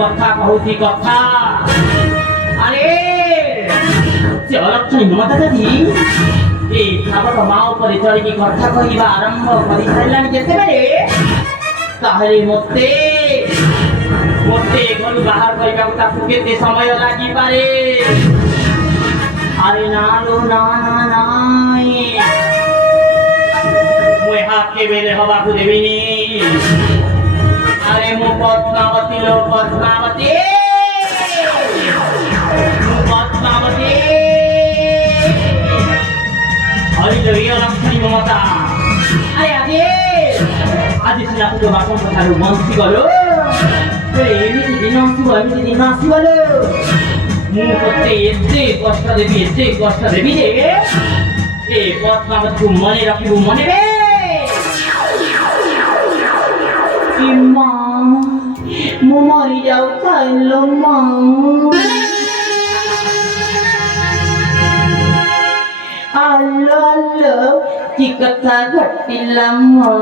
কথা কহুছি কথা আরে সে অলক্ষণী মমতা যদি এই ভাবত মা উপরে চড়িকি কথা কহিবা আরম্ভ করে সারিলানি যেতেবেলে তাহলে মতে ঘরু বাহার করিବାକୁ ତାକୁ କେତେ ସମୟ ଲାଗିପାରେ ଆରେ ନା ଲୋ ନା ନା ନାଇଁ ମୁଁ ଏହା କେବେଲେ ହବାକୁ ଦେବିନି अरे मु पद्मावती लो पद्मावती पद्मावती अरे जरिया लक्ष्मी ममता अरे आज सिना तो बापन कथारु बंसी गलो एमिति दिन आसीगलो मु तोते एते कष्ट देबी जे ए पद्मावती को मने रखिबु मने रे ମୁଁ ମରି ଯାଉ ଖାଇଲ ମା ଆଲୋ ଆଲୋ କି କଥା ଘଟିଲା ମା